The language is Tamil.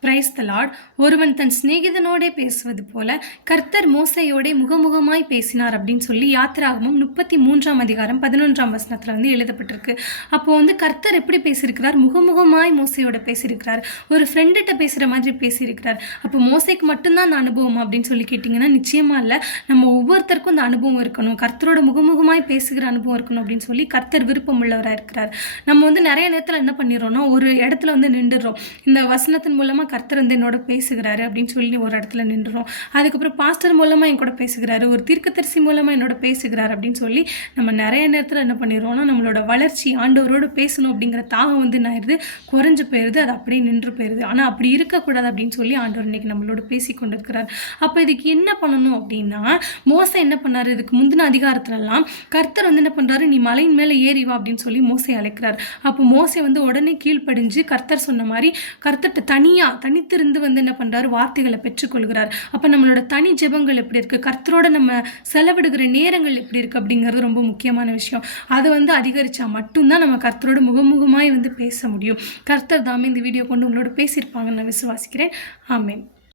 பிரைஸ் த லார்ட் ஒருவன் தன் சிநேகிதனோடே பேசுவது போல கர்த்தர் மோசையோடே முகமுகமாய் பேசினார் அப்படின்னு சொல்லி யாத்திராகமும் முப்பத்தி மூன்றாம் அதிகாரம் பதினொன்றாம் வசனத்தில் வந்து எழுதப்பட்டிருக்கு. அப்போது வந்து கர்த்தர் எப்படி பேசியிருக்கிறார்? முகமுகமாய் மோசையோட பேசியிருக்கிறார். ஒரு ஃப்ரெண்டுகிட்ட பேசுகிற மாதிரி பேசியிருக்கிறார். அப்போ மோசைக்கு மட்டும்தான் அந்த அனுபவம் அப்படின்னு சொல்லி கேட்டிங்கன்னா நிச்சயமாக இல்லை. நம்ம ஒவ்வொருத்தருக்கும் அந்த அனுபவம் இருக்கணும். கர்த்தரோட முகமுகமாய் பேசுகிற அனுபவம் இருக்கணும் அப்படின்னு சொல்லி கர்த்தர் விருப்பம் உள்ளவராக இருக்கிறார். நம்ம வந்து நிறைய நேரத்தில் என்ன பண்ணிடுறோம்னா ஒரு இடத்துல வந்து நின்றுடுறோம். இந்த வசனத்தின் மூலமாக கர்த்தர் வந்து என்னோட பேசுகிறாரு அப்படின்னு சொல்லி ஒரு இடத்துல நின்றுறோம் அதுக்கப்புறம் பாஸ்டர் மூலமாக என் கூட பேசுகிறாரு ஒரு தீர்க்கதரிசி மூலமாக என்னோட பேசுகிறார் அப்படின்னு சொல்லி நம்ம நிறைய நேரத்தில் என்ன பண்ணிடுறோம்னா நம்மளோட வளர்ச்சி ஆண்டவரோடு பேசணும் அப்படிங்கிற தாகம் வந்து என்ன ஆயிடுது குறைஞ்சு போயிடுது அது அப்படியே நின்று போயிடுது ஆனால் அப்படி இருக்கக்கூடாது அப்படின்னு சொல்லி ஆண்டவர் இன்னைக்கு நம்மளோட பேசி கொண்டிருக்கிறார் அப்போ இதுக்கு என்ன பண்ணணும் அப்படின்னா மோசை என்ன பண்ணார்? இதுக்கு முந்தின அதிகாரத்துலலாம் கர்த்தர் வந்து என்ன பண்ணுறாரு நீ மலையின் மேலே ஏறி வா அப்படின்னு சொல்லி மோசை அழைக்கிறார். அப்போ மோசை வந்து உடனே கீழ்ப்படிஞ்சு கர்த்தர் சொன்ன மாதிரி கர்த்தர்கிட்ட தனியாக தனித்திருந்து வந்து என்ன பண்ணுறாரு வார்த்தைகளை பெற்றுக்கொள்கிறார். அப்போ நம்மளோட தனி ஜெபங்கள் எப்படி இருக்குது கர்த்தரோட நம்ம செலவிடுகிற நேரங்கள் எப்படி இருக்குது அப்படிங்கிறது ரொம்ப முக்கியமான விஷயம். அதை வந்து அதிகரித்தா மட்டும்தான் நம்ம கர்த்தரோட முகமுகமாய் வந்து பேச முடியும். கர்த்தர் தாமே இந்த வீடியோ கொண்டு உங்களோட பேசியிருப்பாங்கன்னு நான் விசுவாசிக்கிறேன். ஆமேன்.